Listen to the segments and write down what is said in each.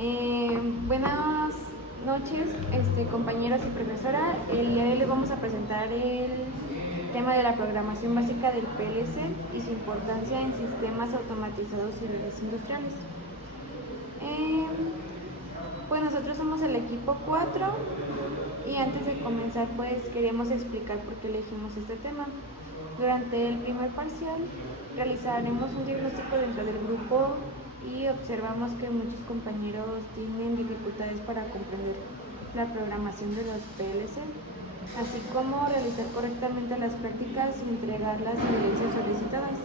Buenas noches, compañeros y profesora. El día de hoy les vamos a presentar el tema de la programación básica del PLC y su importancia en sistemas automatizados y redes industriales. Pues nosotros somos el equipo 4 y antes de comenzar pues queríamos explicar por qué elegimos este tema. Durante el primer parcial realizaremos un diagnóstico dentro del grupo y observamos que muchos compañeros tienen dificultades para comprender la programación de los PLC, así como realizar correctamente las prácticas y entregar las evidencias solicitadas.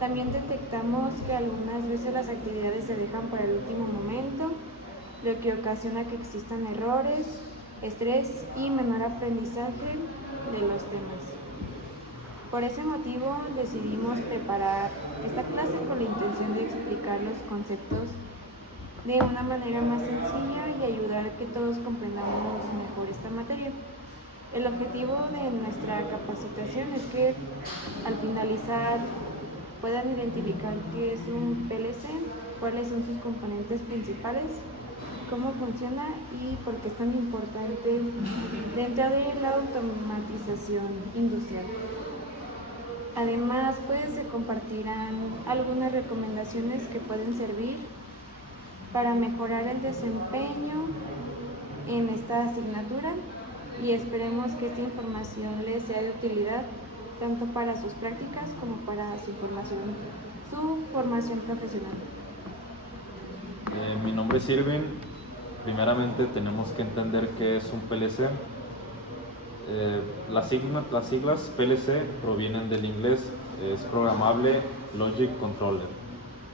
También detectamos que algunas veces las actividades se dejan para el último momento, lo que ocasiona que existan errores, estrés y menor aprendizaje de los temas. Por ese motivo decidimos preparar esta clase con la intención de explicar los conceptos de una manera más sencilla y ayudar a que todos comprendamos mejor esta materia. El objetivo de nuestra capacitación es que al finalizar puedan identificar qué es un PLC, cuáles son sus componentes principales, cómo funciona y por qué es tan importante dentro de la automatización industrial. Además, pues se compartirán algunas recomendaciones que pueden servir para mejorar el desempeño en esta asignatura y esperemos que esta información les sea de utilidad tanto para sus prácticas como para su formación profesional. Mi nombre es Irving. Primeramente tenemos que entender qué es un PLC. Las siglas PLC provienen del inglés, es Programable Logic Controller,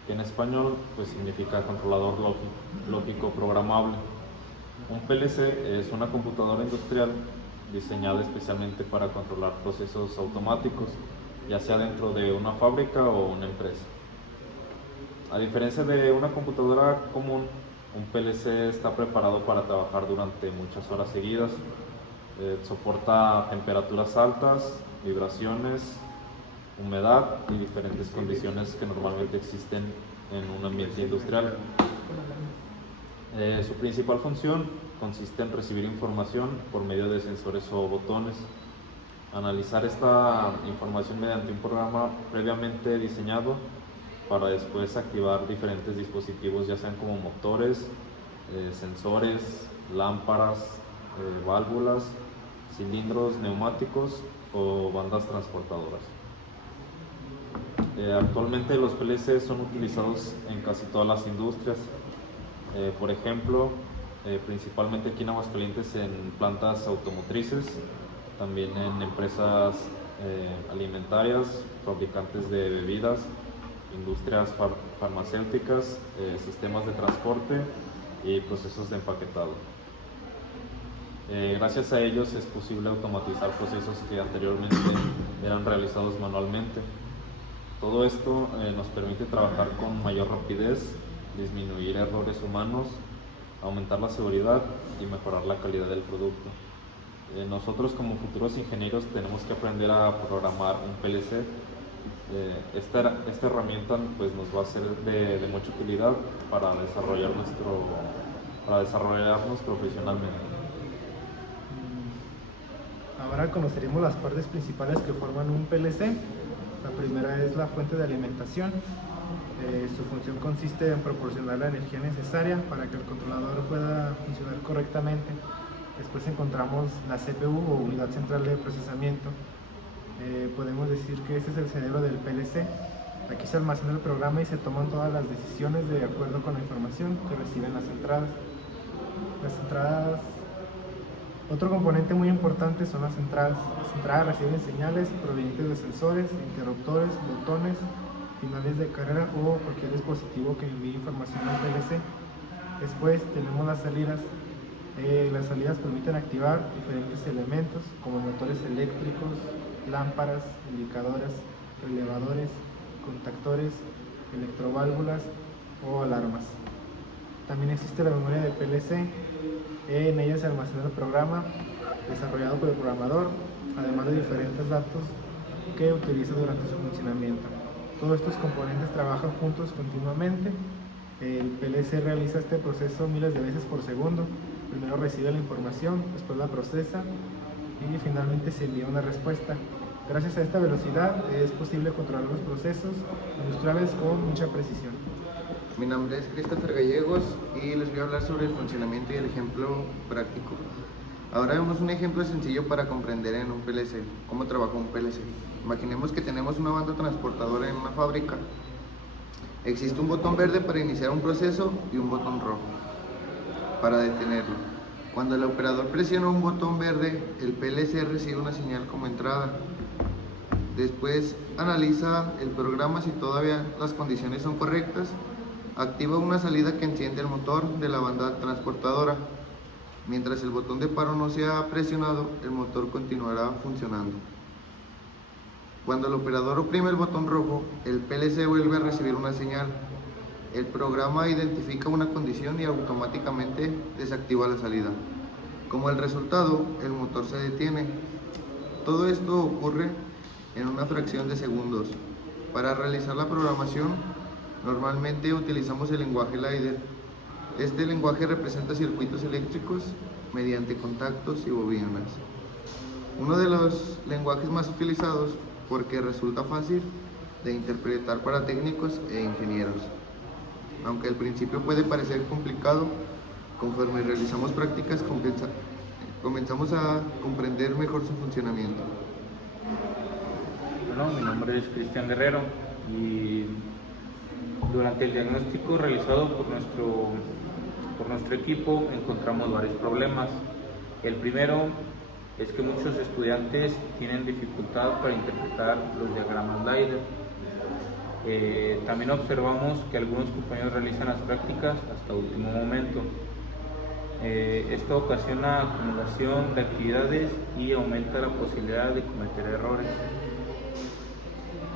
que en español pues significa controlador lógico programable. Un PLC es una computadora industrial diseñada especialmente para controlar procesos automáticos, ya sea dentro de una fábrica o una empresa. A diferencia de una computadora común, un PLC está preparado para trabajar durante muchas horas seguidas. Soporta temperaturas altas, vibraciones, humedad y diferentes condiciones que normalmente existen en un ambiente industrial. Su principal función consiste en recibir información por medio de sensores o botones, analizar esta información mediante un programa previamente diseñado para después activar diferentes dispositivos, ya sean como motores, sensores, lámparas, válvulas, cilindros neumáticos o bandas transportadoras. Actualmente los PLC son utilizados en casi todas las industrias, por ejemplo, principalmente aquí en Aguascalientes en plantas automotrices, también en empresas alimentarias, fabricantes de bebidas, industrias farmacéuticas, sistemas de transporte y procesos de empaquetado. Gracias a ellos es posible automatizar procesos que anteriormente eran realizados manualmente. Todo esto nos permite trabajar con mayor rapidez, disminuir errores humanos, aumentar la seguridad y mejorar la calidad del producto. Nosotros como futuros ingenieros tenemos que aprender a programar un PLC. Esta herramienta pues, nos va a ser de mucha utilidad para desarrollarnos profesionalmente. Ahora conoceremos las partes principales que forman un PLC. La primera es la fuente de alimentación. Su función consiste en proporcionar la energía necesaria para que el controlador pueda funcionar correctamente. Después encontramos la CPU o unidad central de procesamiento. Podemos decir que este es el cerebro del PLC. Aquí se almacena el programa y se toman todas las decisiones de acuerdo con la información que reciben las entradas. Otro componente muy importante son las entradas. Las entradas reciben señales provenientes de sensores, interruptores, botones, finales de carrera o cualquier dispositivo que envíe información al PLC. Después tenemos las salidas. Las salidas permiten activar diferentes elementos como motores eléctricos, lámparas, indicadores, relevadores, contactores, electroválvulas o alarmas. También existe la memoria de PLC. En ella se almacena el programa desarrollado por el programador, además de diferentes datos que utiliza durante su funcionamiento. Todos estos componentes trabajan juntos continuamente El PLC realiza este proceso miles de veces por segundo. Primero recibe la información, después la procesa y finalmente se envía una respuesta. Gracias a esta velocidad es posible controlar los procesos industriales con mucha precisión. Mi nombre es Christopher Gallegos y les voy a hablar sobre el funcionamiento y el ejemplo práctico. Ahora vemos un ejemplo sencillo para comprender en un PLC cómo trabaja un PLC. Imaginemos que tenemos una banda transportadora en una fábrica. Existe un botón verde para iniciar un proceso y un botón rojo para detenerlo. Cuando el operador presiona un botón verde, el PLC recibe una señal como entrada. Después analiza el programa si todavía las condiciones son correctas. Activa una salida que enciende el motor de la banda transportadora. Mientras el botón de paro no sea presionado, el motor continuará funcionando. Cuando el operador oprime el botón rojo, el PLC vuelve a recibir una señal. El programa identifica una condición y automáticamente desactiva la salida. Como el resultado, el motor se detiene. Todo esto ocurre en una fracción de segundos. Para realizar la programación, normalmente utilizamos el lenguaje ladder. Este lenguaje representa circuitos eléctricos mediante contactos y bobinas. Uno de los lenguajes más utilizados porque resulta fácil de interpretar para técnicos e ingenieros. Aunque al principio puede parecer complicado, conforme realizamos prácticas comenzamos a comprender mejor su funcionamiento. Bueno, mi nombre es Cristian Guerrero y durante el diagnóstico realizado por nuestro equipo encontramos varios problemas. El primero es que muchos estudiantes tienen dificultad para interpretar los diagramas ladder. También observamos que algunos compañeros realizan las prácticas hasta último momento. Esto ocasiona acumulación de actividades y aumenta la posibilidad de cometer errores.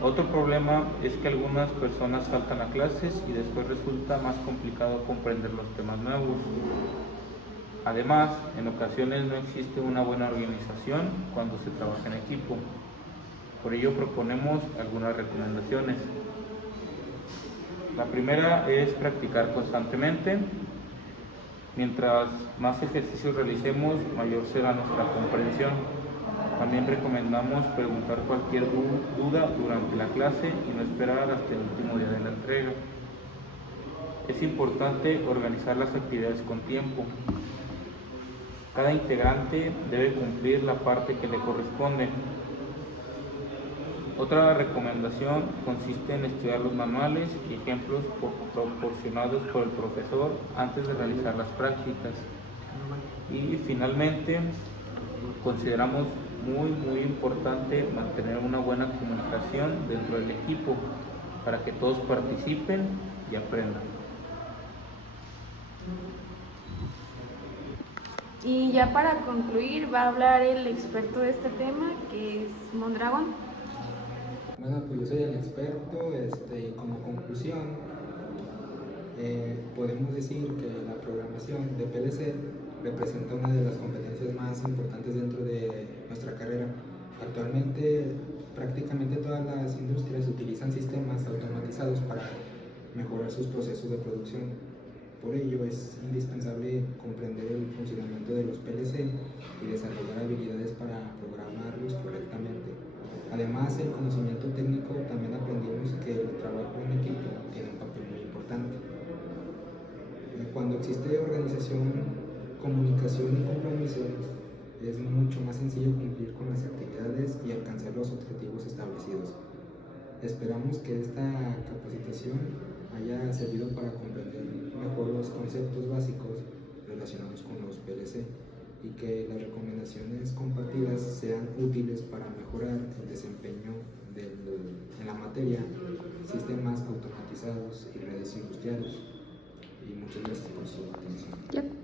Otro problema es que algunas personas faltan a clases y después resulta más complicado comprender los temas nuevos. Además, en ocasiones no existe una buena organización cuando se trabaja en equipo. Por ello proponemos algunas recomendaciones. La primera es practicar constantemente. Mientras más ejercicios realicemos, mayor será nuestra comprensión. También recomendamos preguntar cualquier duda durante la clase y no esperar hasta el último día de la entrega. Es importante organizar las actividades con tiempo. Cada integrante debe cumplir la parte que le corresponde. Otra recomendación consiste en estudiar los manuales y ejemplos proporcionados por el profesor antes de realizar las prácticas. Y finalmente, consideramos muy importante mantener una buena comunicación dentro del equipo para que todos participen y aprendan. Y ya para concluir va a hablar el experto de este tema, que es Mondragón. Bueno, pues yo soy el experto. Como conclusión, podemos decir que la programación de PLC representa una de las competencias más importantes dentro de nuestra carrera. Actualmente, prácticamente todas las industrias utilizan sistemas automatizados para mejorar sus procesos de producción. Por ello, es indispensable comprender el funcionamiento de los PLC y desarrollar habilidades para programarlos correctamente. Además, el conocimiento técnico, también aprendimos que el trabajo en equipo tiene un papel muy importante. Cuando existe organización, comunicación y compromiso, es mucho más sencillo cumplir con las actividades y alcanzar los objetivos establecidos. Esperamos que esta capacitación haya servido para comprender mejor los conceptos básicos relacionados con los PLC y que las recomendaciones compartidas sean útiles para mejorar el desempeño en la materia, sistemas automatizados y redes industriales. Y muchas gracias por su atención.